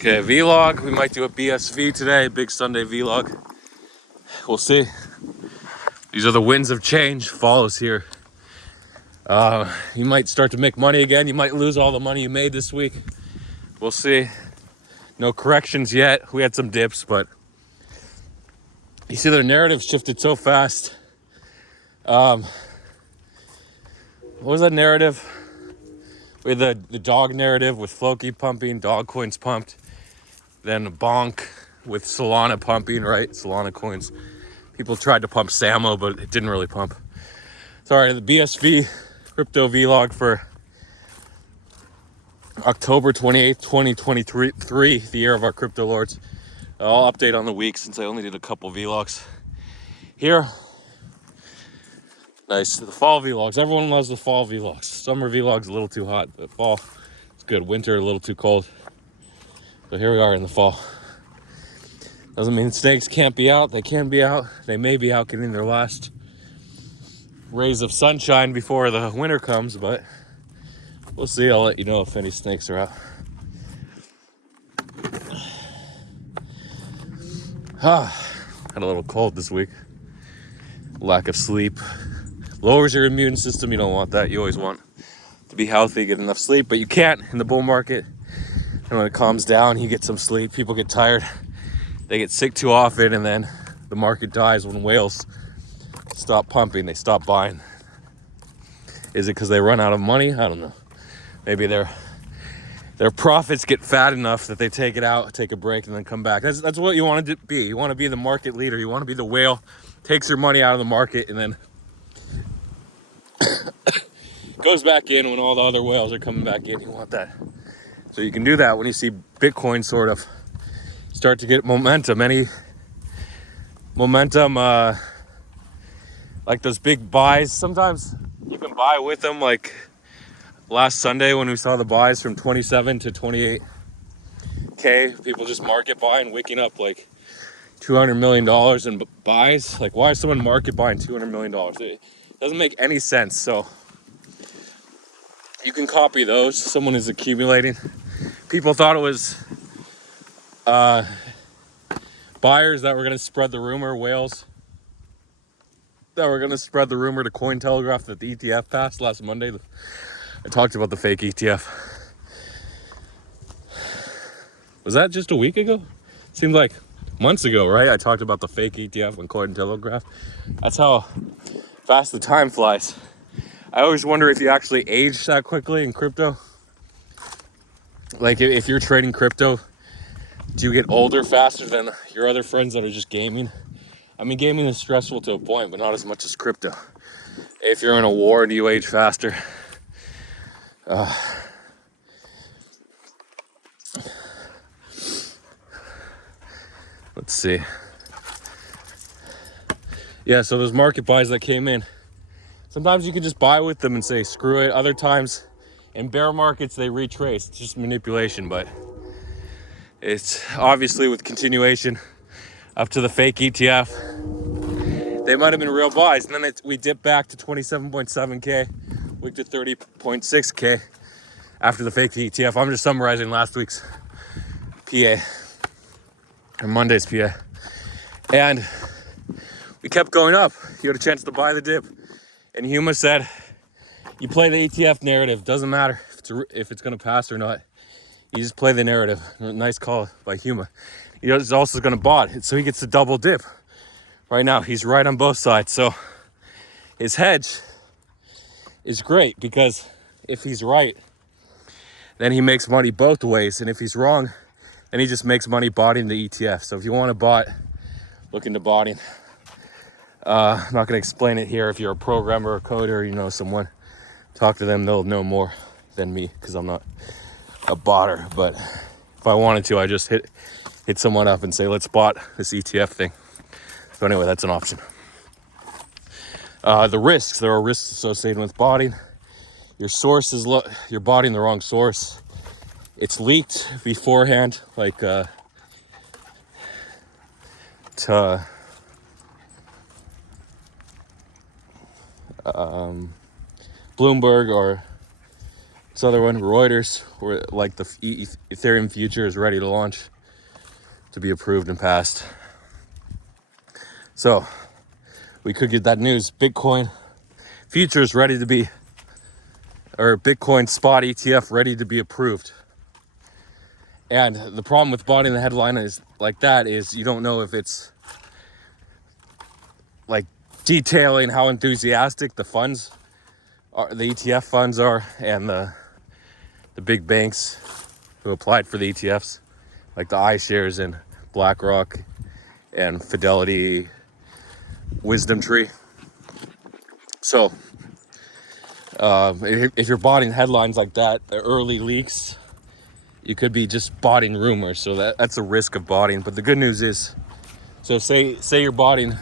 Okay, vlog. We might do a BSV today, big Sunday vlog. We'll see. These are the winds of change. Fall is here. You might start to make money again. You might lose all the money you made this week. We'll see. No corrections yet. We had some dips, but you see their narrative shifted so fast. What was that narrative? We had the dog narrative with Floki pumping, dog coins pumped. Then bonk with Solana pumping, right? Solana coins. People tried to pump Samo, but it didn't really pump. Sorry, the BSV crypto vlog for October 28th, 2023, the year of our crypto lords. I'll update on the week since I only did a couple vlogs. Here, nice, the fall vlogs. Everyone loves the fall vlogs. Summer vlogs a little too hot, but fall, it's good. Winter, a little too cold. So here we are in the fall. Doesn't mean snakes can't be out. They can be out. They may be out getting their last rays of sunshine before the winter comes, but we'll see. I'll let you know if any snakes are out. Had a little cold this week. Lack of sleep lowers your immune system. You don't want that. You always want to be healthy, get enough sleep, but you can't in the bull market. And when it calms down, you get some sleep. People get tired. They get sick too often, and then the market dies when whales stop pumping. They stop buying. Is it because they run out of money? I don't know. Maybe their profits get fat enough that they take it out, take a break, and then come back. That's what you want to be. You want to be the market leader. You want to be the whale, takes your money out of the market, and then goes back in when all the other whales are coming back in. You want that. So you can do that when you see Bitcoin sort of start to get momentum. Any momentum, like those big buys, sometimes you can buy with them. Like last Sunday when we saw the buys from 27 to 28K, people just market buying, wicking up like $200 million in buys. Like, why is someone market buying $200 million? It doesn't make any sense. So you can copy those. Someone is accumulating. People thought it was buyers that were going to spread the rumor, whales that were going to spread the rumor to Cointelegraph that the ETF passed last Monday. I talked about the fake ETF. Was that just a week ago? Seemed like months ago, right? I talked about the fake ETF on Cointelegraph. That's how fast the time flies. I always wonder if you actually age that quickly in crypto. Like if you're trading crypto, do you get older faster than your other friends that are just gaming? I mean, gaming is stressful to a point, but not as much as crypto. If you're in a war, do you age faster? Let's see. Yeah, so those market buys that came in, sometimes you can just buy with them and say, screw it. Other times, in bear markets, they retrace. It's just manipulation, but it's obviously with continuation up to the fake ETF. They might have been real buys, and then we dipped back to 27.7K, week to 30.6K after the fake ETF. I'm just summarizing last week's PA, or Monday's PA. And we kept going up. You had a chance to buy the dip. And Huma said, you play the ETF narrative. Doesn't matter if it's going to pass or not. You just play the narrative. Nice call by Huma. He's also going to bot it, so he gets a double dip. Right now, he's right on both sides. So his hedge is great because if he's right, then he makes money both ways. And if he's wrong, then he just makes money botting the ETF. So if you want to bot, look into botting. I'm not going to explain it here. If you're a programmer or coder, you know someone, talk to them. They'll know more than me because I'm not a botter. But if I wanted to, I just hit someone up and say, let's bot this ETF thing. So anyway, that's an option. The risks, there are risks associated with botting. Your source is you're botting the wrong source. It's leaked beforehand, like to Bloomberg or This other one, Reuters, where like the Ethereum future is ready to launch, to be approved and passed. So we could get that news. Bitcoin future is ready to be, or Bitcoin spot ETF ready to be approved. And the problem with buying the headline is like that is you don't know if it's like detailing how enthusiastic the funds are, the ETF funds are, and the big banks who applied for the ETFs, like the iShares and BlackRock and Fidelity, Wisdom Tree. So if you're botting headlines like that, the early leaks, you could be just botting rumors. So that's a risk of botting. But the good news is, so say you're botting,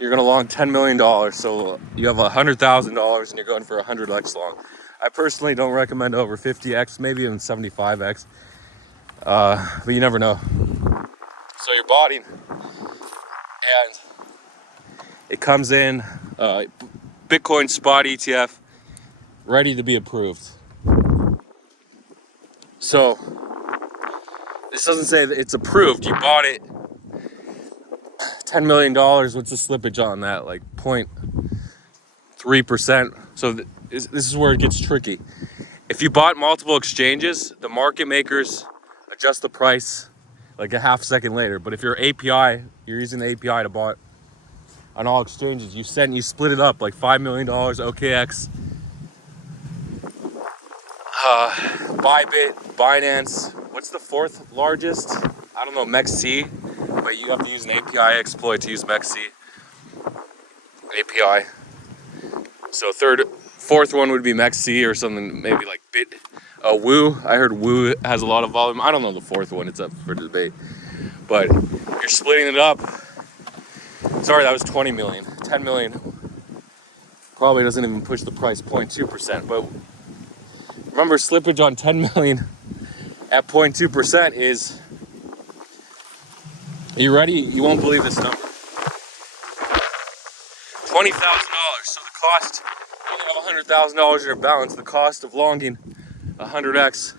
you're going to long $10 million. So you have $100,000 and you're going for 100x long. I personally don't recommend over 50x, maybe even 75x. But you never know. So you're botting, and it comes in Bitcoin spot ETF ready to be approved. So this doesn't say that it's approved. You bought it, $10 million. What's the slippage on that? Like 0.3%. So this is where it gets tricky. If you bought multiple exchanges, the market makers adjust the price like a half second later. But if you're API, you're using the API to bought on all exchanges, you split it up like $5 million, OKX, Bybit, Binance. What's the fourth largest? I don't know, MEXC, but you have to use an API exploit to use MEXC API. So fourth one would be MEXC or something, maybe like Woo. I heard Woo has a lot of volume. I don't know the fourth one, it's up for debate. But you're splitting it up. Sorry, that was 20 million. 10 million probably doesn't even push the price 0.2%. But remember, slippage on 10 million at 0.2% is, are you ready? You won't believe this number. $20,000. So the cost, when you have $100,000 in your balance, the cost of longing 100x is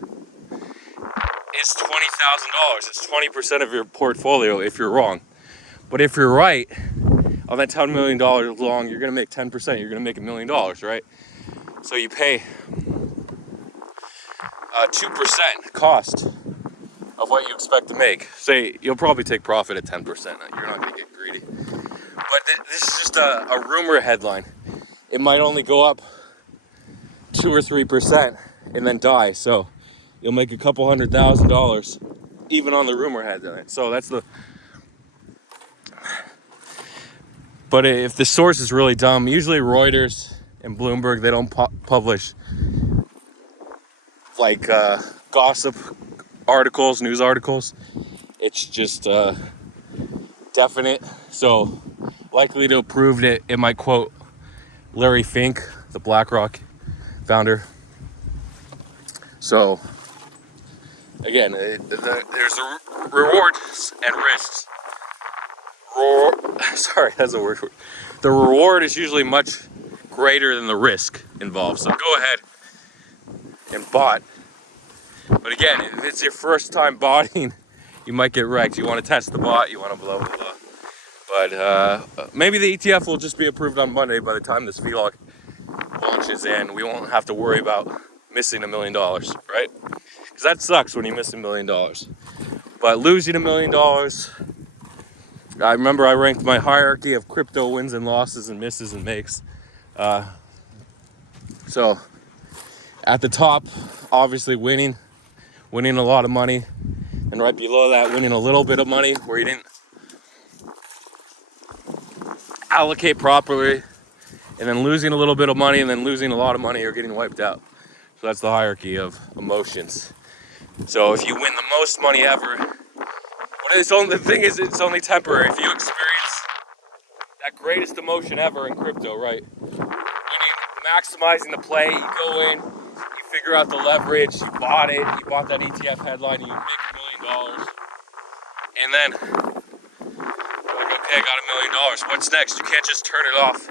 $20,000. It's 20% of your portfolio if you're wrong. But if you're right, on that $10 million long, you're going to make 10%. You're going to make $1 million, right? So you pay 2% cost of what you expect to make. Say you'll probably take profit at 10%. You're not going to get greedy. But this is just a rumor headline. It might only go up 2 or 3% and then die. So you'll make a couple $100,000 even on the rumor headline. So that's the. But if the source is really dumb, usually Reuters and Bloomberg, they don't publish like gossip articles, news articles. It's just definite. So likely to approve it. It might quote Larry Fink, the BlackRock founder. So again, there's a rewards and risks. Sorry, that's a word. The reward is usually much greater than the risk involved. So go ahead and bot. But again, if it's your first time botting, you might get wrecked. You want to test the bot, you want to blah, blah, blah. But maybe the ETF will just be approved on Monday by the time this vlog launches, and we won't have to worry about missing $1 million, right? Because that sucks when you miss $1 million. But losing $1 million, I remember I ranked my hierarchy of crypto wins and losses and misses and makes. So at the top, obviously winning a lot of money, and right below that, winning a little bit of money where you didn't allocate properly, and then losing a little bit of money, and then losing a lot of money or getting wiped out. So that's the hierarchy of emotions. So if you win the most money ever, the thing is, it's only temporary. If you experience that greatest emotion ever in crypto, right? Maximizing the play, you go in, you figure out the leverage, you bought that ETF headline, and you make $1 million. And then you're like, okay, I got $1 million. What's next? You can't just turn it off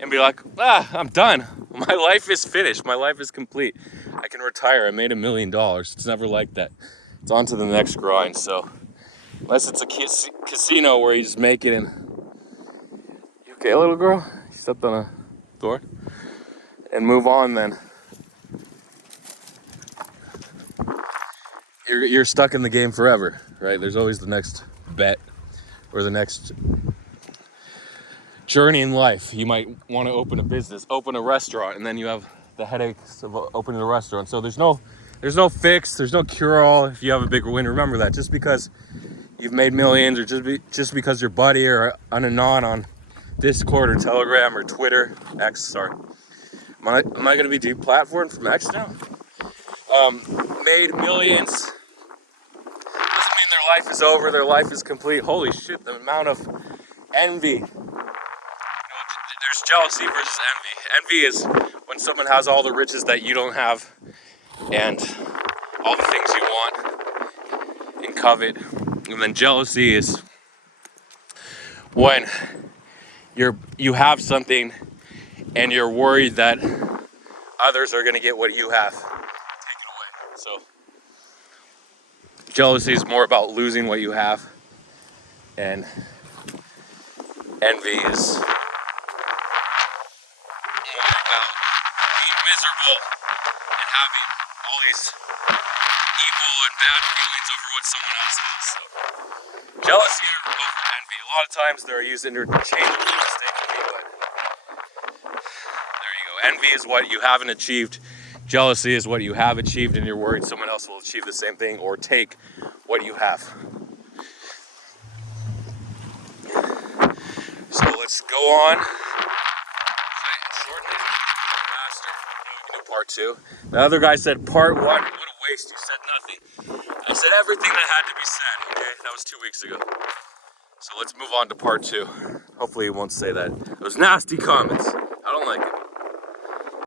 and be like, I'm done. My life is finished. My life is complete. I can retire. I made $1 million. It's never like that. It's on to the next grind. So unless it's a casino where you just make it in. You okay, little girl? You stepped on a door? And move on then. You're stuck in the game forever, right? There's always the next bet or the next journey in life. You might want to open a business, open a restaurant, and then you have the headaches of opening a restaurant. So there's no fix, there's no cure-all if you have a bigger win. Remember that. Just because you've made millions, or just because your buddy or on a non on Discord or Telegram or Twitter, X, sorry. Am I going to be deplatformed from X now? Made millions doesn't mean their life is over, their life is complete. Holy shit, the amount of envy. There's jealousy versus envy. Envy is when someone has all the riches that you don't have and all the things you want and covet. And then jealousy is when you have something and you're worried that others are going to get what you have taken away. So jealousy is more about losing what you have, and envy is more about being miserable and having all these evil and bad feelings over what someone else has. So jealousy over envy. A lot of times they're used interchangeably mistakenly, but there you go. Envy is what you haven't achieved. Jealousy is what you have achieved, and you're worried someone else will achieve the same thing or take what you have. So let's go on. Shorten it faster. We can do part 2. The other guy said part 1. What a waste. You said nothing. I said everything that had to be said. Okay, that was 2 weeks ago. So let's move on to part 2. Hopefully he won't say that. Those nasty comments.